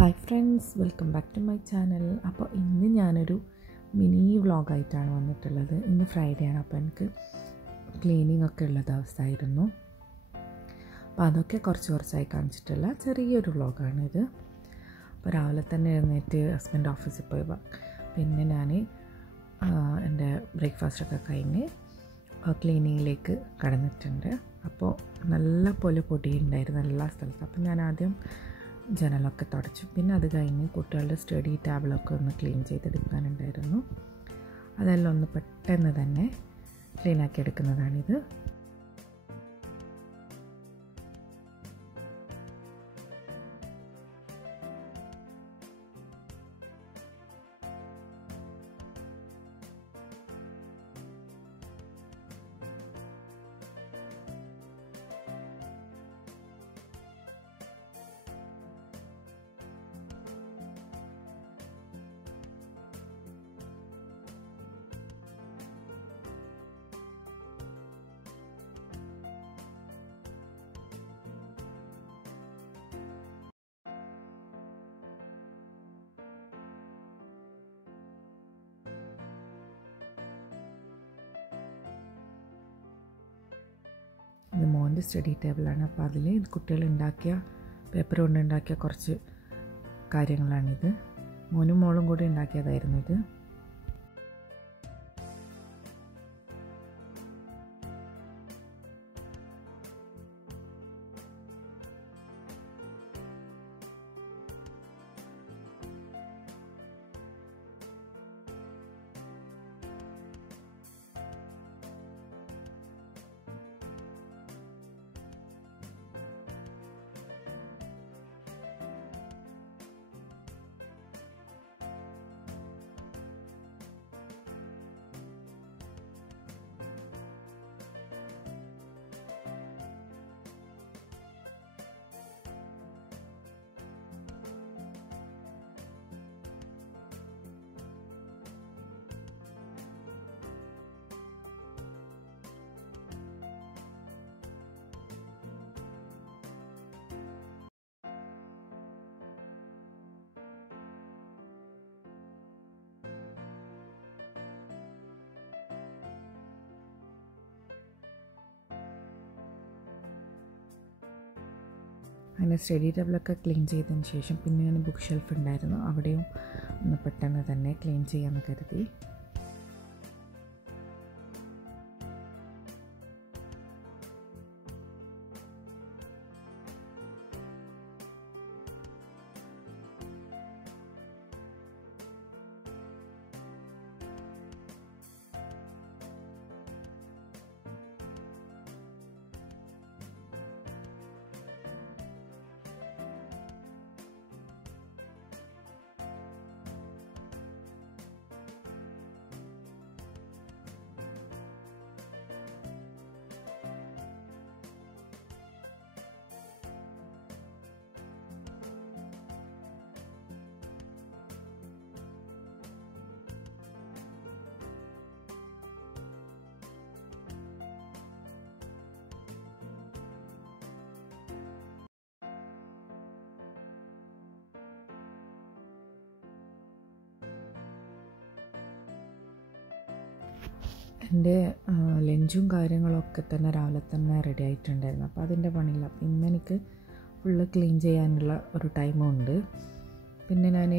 Hi friends, welcome back to my channel. അപ്പോൾ ഇന്ന് ഞാനൊരു മിനി വ്ളോഗായിട്ടാണ് വന്നിട്ടുള്ളത്. ഇന്ന് ഫ്രൈഡേ ആണ്, അപ്പോൾ എനിക്ക് ക്ലീനിങ് ഒക്കെ ഉള്ള ദിവസമായിരുന്നു. അപ്പോൾ അതൊക്കെ കുറച്ചായി കാണിച്ചിട്ടുള്ള ചെറിയൊരു വ്ളോഗാണിത്. അപ്പോൾ രാവിലെ തന്നെ എഴുന്നേറ്റ് ഹസ്ബൻഡ് ഓഫീസിൽ പോയി, പിന്നെ ഞാൻ എൻ്റെ ബ്രേക്ക്ഫാസ്റ്റൊക്കെ കഴിഞ്ഞ് ക്ലീനിങ്ങിലേക്ക് കടന്നിട്ടുണ്ട്. അപ്പോൾ നല്ല പോലെ പൊടിയുണ്ടായിരുന്നു എല്ലാ സ്ഥലത്തും. അപ്പോൾ ഞാൻ ആദ്യം ജനലൊക്കെ തുടച്ചു. പിന്നെ അത് കഴിഞ്ഞ് കുട്ടികളുടെ സ്റ്റഡി ടേബിളൊക്കെ ഒന്ന് ക്ലീൻ ചെയ്തെടുക്കാനുണ്ടായിരുന്നു. അതെല്ലാം ഒന്ന് പെട്ടെന്ന് തന്നെ ക്ലീനാക്കി എടുക്കുന്നതാണിത്. ഇത് മോൻ്റെ സ്റ്റഡി ടേബിളാണ്. അപ്പോൾ അതിൽ കുട്ടികൾ ഉണ്ടാക്കിയ പേപ്പർ കൊണ്ട് ഉണ്ടാക്കിയ കുറച്ച് കാര്യങ്ങളാണിത്. മോനും മോളും കൂടി ഉണ്ടാക്കിയതായിരുന്നു ഇത്. അങ്ങനെ സ്റ്റഡി ടേബിളൊക്കെ ക്ലീൻ ചെയ്തതിന് ശേഷം പിന്നെ ഞാൻ ബുക്ക് ഷെൽഫ് ഉണ്ടായിരുന്നു, അവിടെയും ഒന്ന് പെട്ടെന്ന് തന്നെ ക്ലീൻ ചെയ്യാമെന്ന് കരുതി. എൻ്റെ ലഞ്ചും കാര്യങ്ങളൊക്കെ തന്നെ രാവിലെ തന്നെ റെഡി ആയിട്ടുണ്ടായിരുന്നു. അപ്പോൾ അതിൻ്റെ പണിയില്ല. അപ്പോൾ ഇന്ന് എനിക്ക് ഫുള്ള് ക്ലീൻ ചെയ്യാനുള്ള ഒരു ടൈമുണ്ട്. പിന്നെ ഞാൻ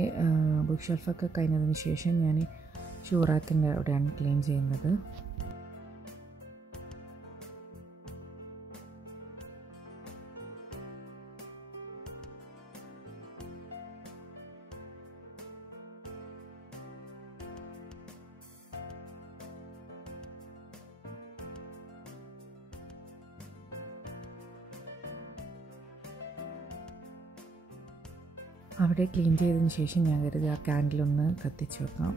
ബുക്ക് ഷെൽഫൊക്കെ കഴിഞ്ഞതിന് ശേഷം ഞാൻ ഷൂ റാക്കിൻ്റെ അവിടെയാണ് ക്ലീൻ ചെയ്യുന്നത്. അവിടെ ക്ലീൻ ചെയ്തതിന് ശേഷം ഞാൻ കരുതി ആ ക്യാൻഡിലൊന്ന് കത്തിച്ച് വെക്കാം.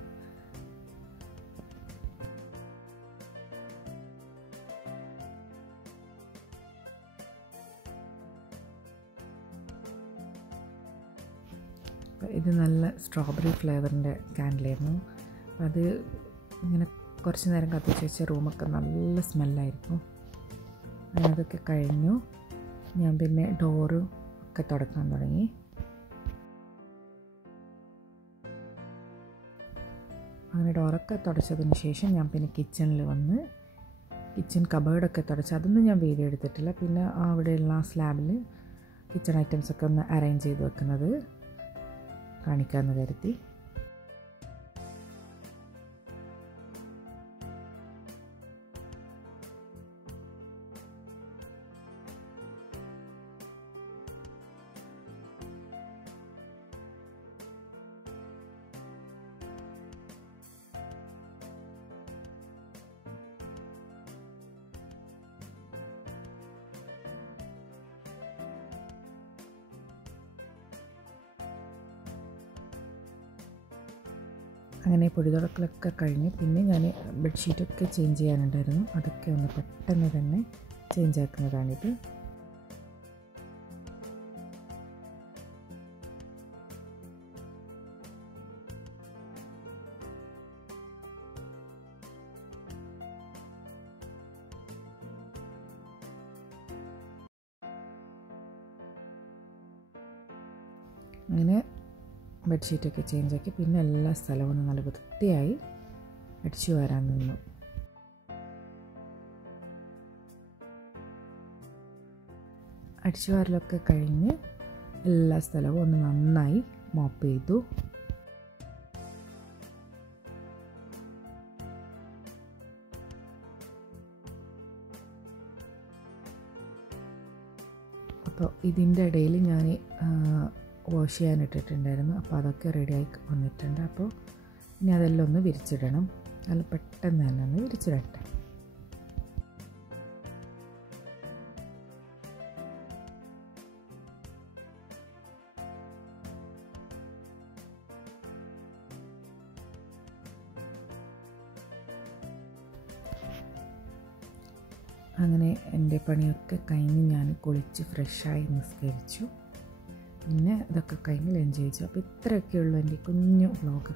ഇത് നല്ല സ്ട്രോബെറി ഫ്ലേവറിൻ്റെ ക്യാൻഡിലായിരുന്നു. അപ്പോൾ അത് ഇങ്ങനെ കുറച്ച് നേരം കത്തിച്ച് വെച്ച റൂമൊക്കെ നല്ല സ്മെല്ലായിരിക്കും. അതൊക്കെ കഴിഞ്ഞു. ഞാൻ പിന്നെ ഡോറ് ഒക്കെ തുടക്കാൻ തുടങ്ങി. അങ്ങനെ ഡോറൊക്കെ തുടച്ചതിന് ശേഷം ഞാൻ പിന്നെ കിച്ചണിൽ വന്ന് കിച്ചൺ കബേർഡൊക്കെ തുടച്ച് അതൊന്നും ഞാൻ വീഡിയോ എടുത്തിട്ടില്ല. പിന്നെ അവിടെയുള്ള സ്ലാബിൽ കിച്ചൺ ഐറ്റംസൊക്കെ ഒന്ന് അറേഞ്ച് ചെയ്ത് വെക്കുന്നത് കാണിക്കാമെന്ന് കരുതി. അങ്ങനെ പൊടി തുടക്കലൊക്കെ കഴിഞ്ഞ് പിന്നെ ഞാൻ ബെഡ്ഷീറ്റൊക്കെ ചേഞ്ച് ചെയ്യാനുണ്ടായിരുന്നു. അതൊക്കെ ഒന്ന് പെട്ടെന്ന് തന്നെ ചേഞ്ച് ആക്കുന്നതാണിത്. അങ്ങനെ ബെഡ്ഷീറ്റൊക്കെ ചേഞ്ചാക്കി പിന്നെ എല്ലാ സ്ഥലവും ഒന്ന് നല്ല വൃത്തിയായി അടിച്ചു വാരാൻ നിന്നു. അടിച്ചു വാരലൊക്കെ കഴിഞ്ഞ് എല്ലാ സ്ഥലവും ഒന്ന് നന്നായി മോപ്പ് ചെയ്തു. അപ്പോൾ ഇതിൻ്റെ ഇടയിൽ ഞാൻ വാഷ് ചെയ്യാനിട്ടിട്ടുണ്ടായിരുന്നു. അപ്പോൾ അതൊക്കെ റെഡിയായി വന്നിട്ടുണ്ട്. അപ്പോൾ ഇനി അതെല്ലാം ഒന്ന് വിരിച്ചിടണം. നല്ല പെട്ടെന്ന് തന്നെ ഒന്ന് വിരിച്ചിടട്ടെ. അങ്ങനെ എൻ്റെ പണിയൊക്കെ കഴിഞ്ഞ് ഞാൻ കുളിച്ച് ഫ്രഷായി നിസ്കരിച്ചു. പിന്നെ ഇതൊക്കെ കഴിഞ്ഞ് ലഞ്ച് കഴിച്ചു. അപ്പോൾ ഇത്രയൊക്കെയുള്ളൂ എൻ്റെ കുഞ്ഞു വ്ളോഗ്.